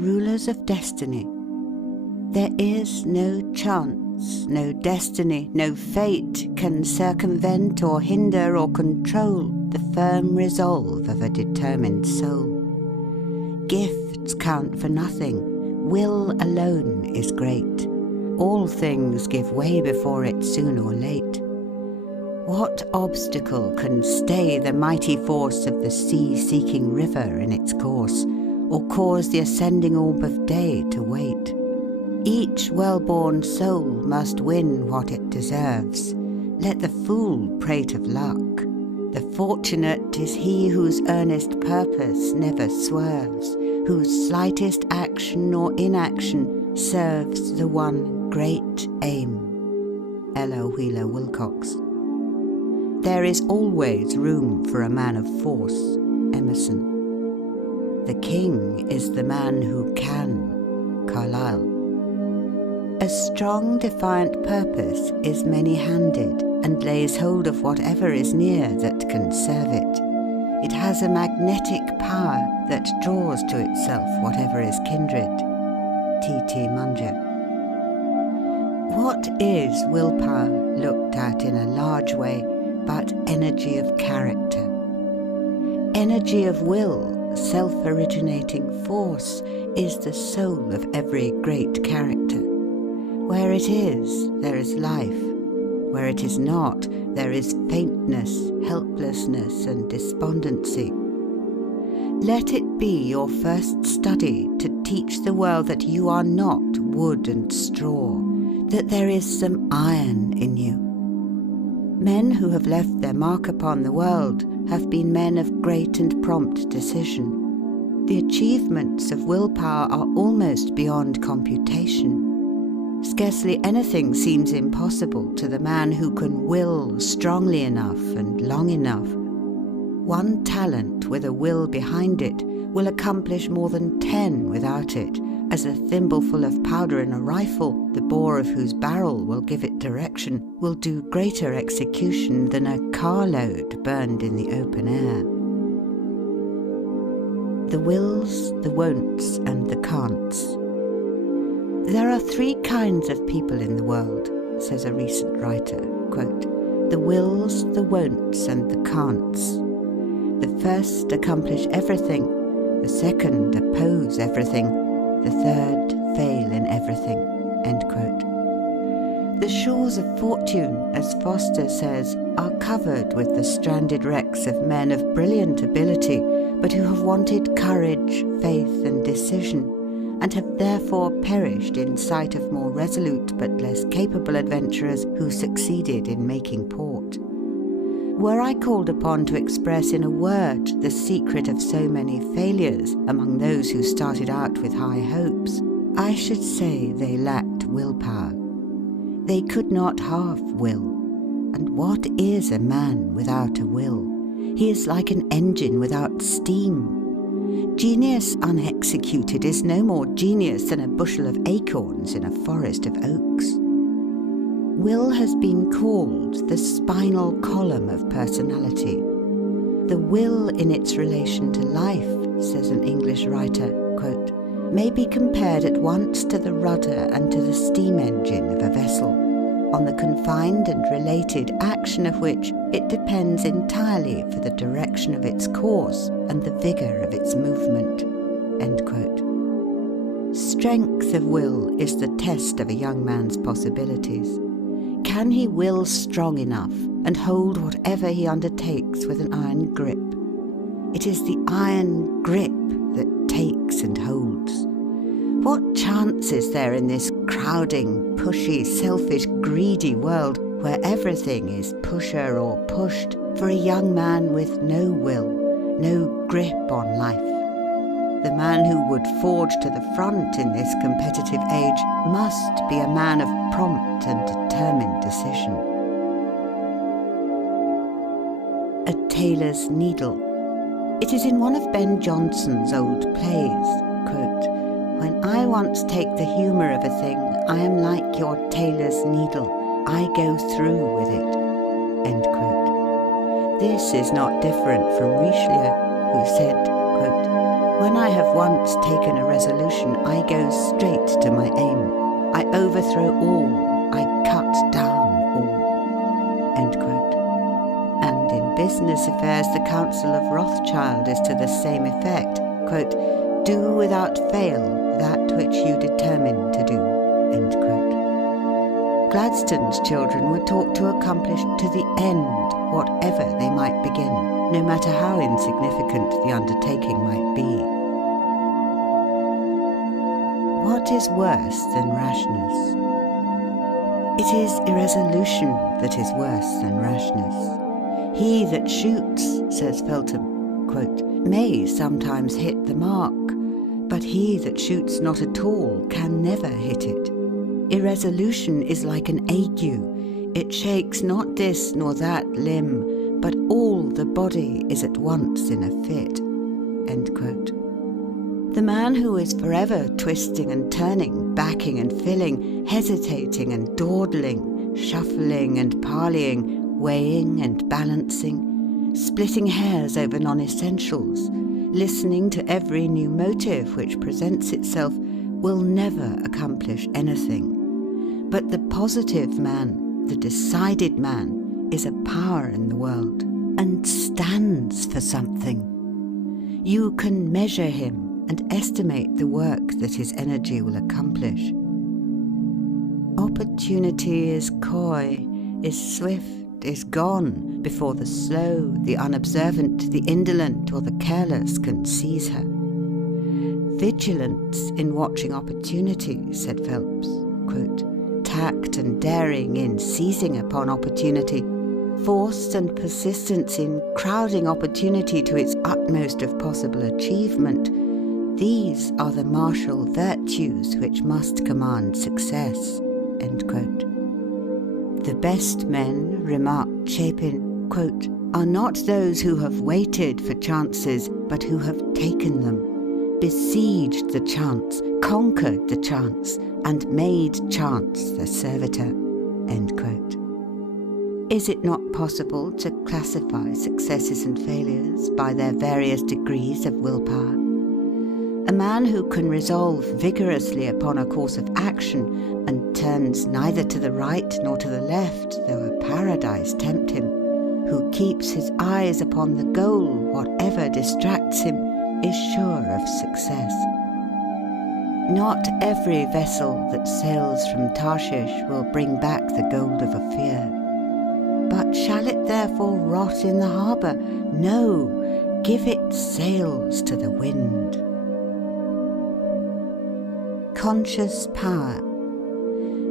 rulers of destiny. There is no chance, no destiny, no fate can circumvent or hinder or control the firm resolve of a determined soul. Gifts count for nothing. Will alone is great. All things give way before it soon or late. What obstacle can stay the mighty force of the sea-seeking river in its course, or cause the ascending orb of day to wait? Each well-born soul must win what it deserves. Let the fool prate of luck. The fortunate is he whose earnest purpose never swerves, whose slightest action or inaction serves the one great aim. Ella Wheeler Wilcox. There is always room for a man of force. Emerson. The king is the man who can. Carlyle. A strong, defiant purpose is many-handed and lays hold of whatever is near that can serve it. It has a magnetic power that draws to itself whatever is kindred. T. Munger. What is willpower looked at in a large way but energy of character? Energy of will, self-originating force, is the soul of every great character. Where it is, there is life. Where it is not, there is faintness, helplessness, and despondency. Let it be your first study to teach the world that you are not wood and straw, that there is some iron in you. Men who have left their mark upon the world have been men of great and prompt decision. The achievements of willpower are almost beyond computation. Scarcely anything seems impossible to the man who can will strongly enough and long enough. One talent with a will behind it will accomplish more than 10 without it, as a thimbleful of powder in a rifle, the bore of whose barrel will give it direction, will do greater execution than a carload burned in the open air. The wills, the won'ts, and the can'ts. There are 3 kinds of people in the world, says a recent writer, quote, the wills, the won'ts, and the can'ts. The first accomplish everything, the second oppose everything, the third fail in everything, end quote. The shores of fortune, as Foster says, are covered with the stranded wrecks of men of brilliant ability, but who have wanted courage, faith, and decision, and have therefore perished in sight of more resolute but less capable adventurers who succeeded in making port. Were I called upon to express in a word the secret of so many failures among those who started out with high hopes, I should say they lacked willpower. They could not have will. And what is a man without a will? He is like an engine without steam. Genius unexecuted is no more genius than a bushel of acorns in a forest of oaks. Will has been called the spinal column of personality. The will in its relation to life, says an English writer, quote, may be compared at once to the rudder and to the steam engine of a vessel, on the confined and related action of which it depends entirely for the direction of its course and the vigour of its movement. End quote. Strength of will is the test of a young man's possibilities. Can he will strong enough and hold whatever he undertakes with an iron grip? It is the iron grip that takes and holds. What chance is there in this crowding, pushy, selfish, greedy world where everything is pusher or pushed for a young man with no will, no grip on life? The man who would forge to the front in this competitive age must be a man of prompt and determined decision. A tailor's needle. It is in one of Ben Jonson's old plays, quote, when I once take the humour of a thing, I am like your tailor's needle. I go through with it. End quote. This is not different from Richelieu, who said, quote, When I have once taken a resolution, I go straight to my aim. I overthrow all, I cut down all." End quote. And in business affairs, the counsel of Rothschild is to the same effect. Quote, "Do without fail that which you determine to do." End quote. Gladstone's children were taught to accomplish to the end whatever they might begin, no matter how insignificant the undertaking might be. What is worse than rashness? It is irresolution that is worse than rashness. "He that shoots," says Feltham, quote, "may sometimes hit the mark, but he that shoots not at all can never hit it. Irresolution is like an ague. It shakes not this nor that limb, but all the body is at once in a fit." End quote. The man who is forever twisting and turning, backing and filling, hesitating and dawdling, shuffling and parleying, weighing and balancing, splitting hairs over non-essentials, listening to every new motive which presents itself, will never accomplish anything. But the positive man, the decided man, is a power in the world and stands for something. You can measure him and estimate the work that his energy will accomplish. Opportunity is coy, is swift, is gone before the slow, the unobservant, the indolent, or the careless can seize her. Vigilance in watching opportunity, said Phelps, quote, tact and daring in seizing upon opportunity, force and persistence in crowding opportunity to its utmost of possible achievement, these are the martial virtues which must command success. End quote. The best men, remarked Chapin, quote, are not those who have waited for chances, but who have taken them, besieged the chance, conquered the chance, and made chance the servitor. End quote. Is it not possible to classify successes and failures by their various degrees of willpower? A man who can resolve vigorously upon a course of action and turns neither to the right nor to the left, though a paradise tempt him, who keeps his eyes upon the goal, whatever distracts him, is sure of success. Not every vessel that sails from Tarshish will bring back the gold of Ophir. But shall it therefore rot in the harbour? No, give it sails to the wind. Conscious power.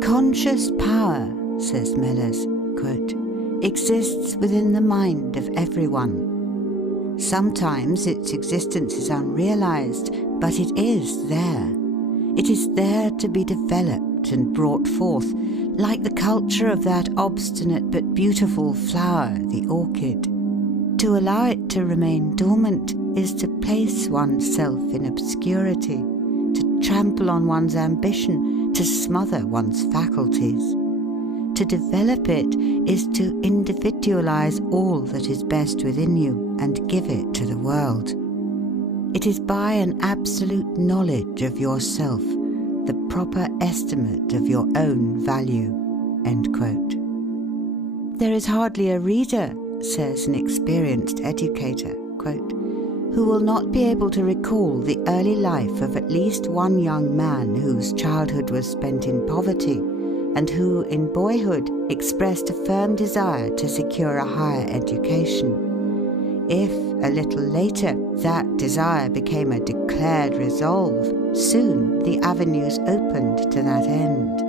Conscious power, says Mellers, quote, exists within the mind of everyone. Sometimes its existence is unrealized, but it is there. It is there to be developed and brought forth, like the culture of that obstinate but beautiful flower, the orchid. To allow it to remain dormant is to place oneself in obscurity, to trample on one's ambition, to smother one's faculties. To develop it is to individualize all that is best within you and give it to the world. It is by an absolute knowledge of yourself, the proper estimate of your own value. End quote. There is hardly a reader, says an experienced educator, quote, who will not be able to recall the early life of at least one young man whose childhood was spent in poverty and who, in boyhood, expressed a firm desire to secure a higher education. If, a little later, that desire became a declared resolve, soon the avenues opened to that end.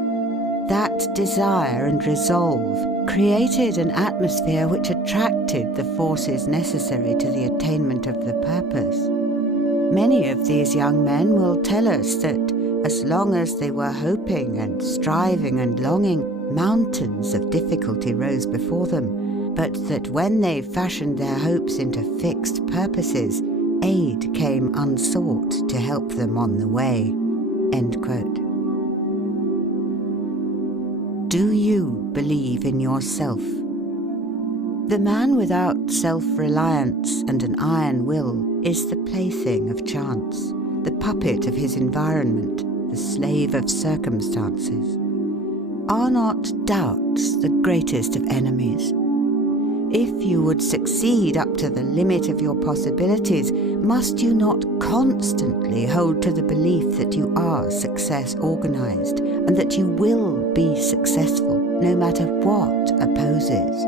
That desire and resolve created an atmosphere which attracted the forces necessary to the attainment of the purpose. Many of these young men will tell us that, as long as they were hoping and striving and longing, mountains of difficulty rose before them, but that when they fashioned their hopes into fixed purposes, aid came unsought to help them on the way. End quote. Do you believe in yourself? The man without self-reliance and an iron will is the plaything of chance, the puppet of his environment, the slave of circumstances. Are not doubts the greatest of enemies? If you would succeed up to the limit of your possibilities, must you not constantly hold to the belief that you are success organized and that you will be successful no matter what opposes?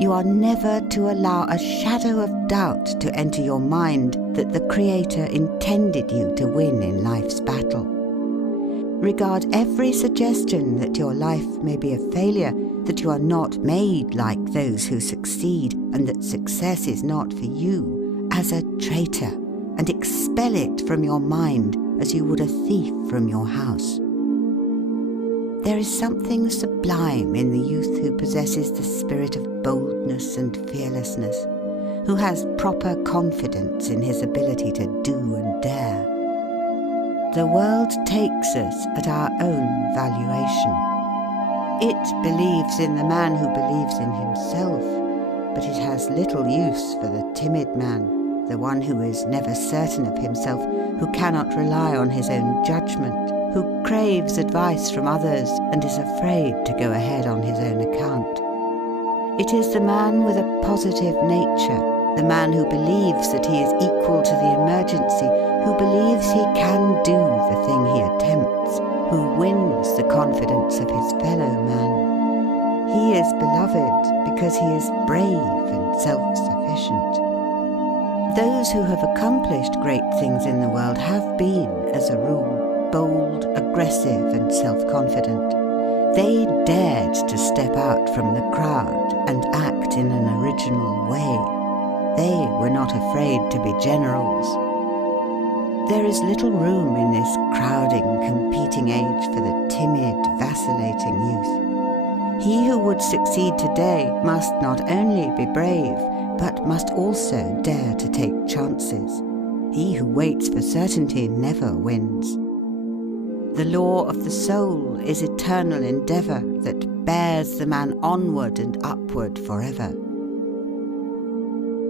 You are never to allow a shadow of doubt to enter your mind that the Creator intended you to win in life's battle. Regard every suggestion that your life may be a failure, that you are not made like those who succeed, and that success is not for you, as a traitor, and expel it from your mind as you would a thief from your house. There is something sublime in the youth who possesses the spirit of boldness and fearlessness, who has proper confidence in his ability to do and dare. The world takes us at our own valuation. It believes in the man who believes in himself, but it has little use for the timid man, the one who is never certain of himself, who cannot rely on his own judgment, who craves advice from others and is afraid to go ahead on his own account. It is the man with a positive nature, the man who believes that he is equal to the emergency, who believes he can do the thing he attempts, who wins the confidence of his fellow man. He is beloved because he is brave and self-sufficient. Those who have accomplished great things in the world have been, as a rule, bold, aggressive, and self-confident. They dared to step out from the crowd and act in an original way. They were not afraid to be generals. There is little room in this crowding, competing age for the timid, vacillating youth. He who would succeed today must not only be brave, but must also dare to take chances. He who waits for certainty never wins. The law of the soul is eternal endeavour that bears the man onward and upward forever.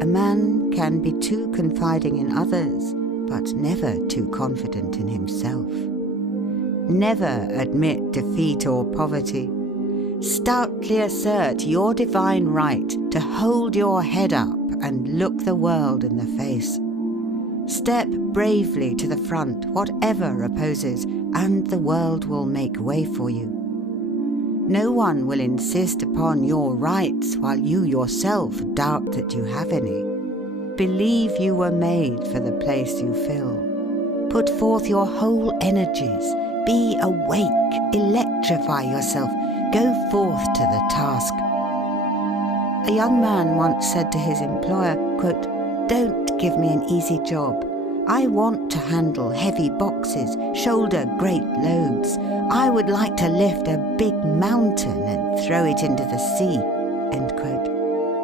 A man can be too confiding in others, but never too confident in himself. Never admit defeat or poverty. Stoutly assert your divine right to hold your head up and look the world in the face. Step bravely to the front, whatever opposes, and the world will make way for you. No one will insist upon your rights while you yourself doubt that you have any. Believe you were made for the place you fill. Put forth your whole energies. Be awake. Electrify yourself. Go forth to the task. A young man once said to his employer, quote, "Don't give me an easy job. I want to handle heavy boxes, shoulder great loads. I would like to lift a big mountain and throw it into the sea." End quote.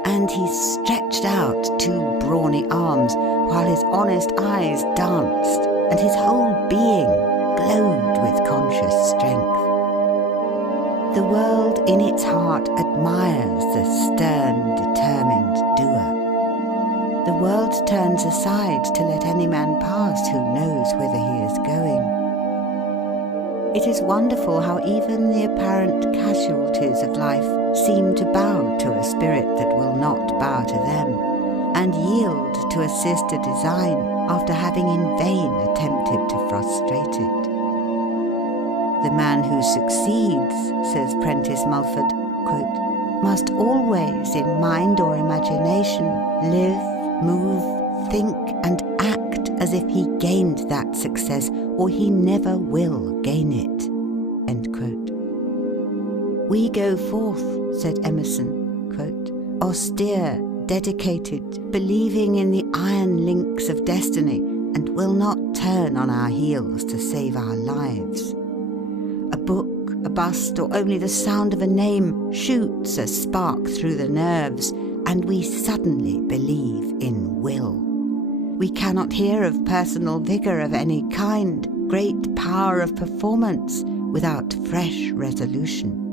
And he stretched out two brawny arms while his honest eyes danced and his whole being glowed with conscious strength. The world in its heart admires the stern, determined doer. The world turns aside to let any man pass who knows whither he is going. It is wonderful how even the apparent casualties of life seem to bow to a spirit that will not bow to them, and yield to assist a design after having in vain attempted to frustrate it. The man who succeeds, says Prentice Mulford, quote, must always in mind or imagination live, move, think and act as if he gained that success, or he never will gain it. End quote. We go forth, said Emerson, quote, austere, dedicated, believing in the iron links of destiny, and will not turn on our heels to save our lives. A book, a bust, or only the sound of a name shoots a spark through the nerves, and we suddenly believe in will. We cannot hear of personal vigour of any kind, great power of performance, without fresh resolution.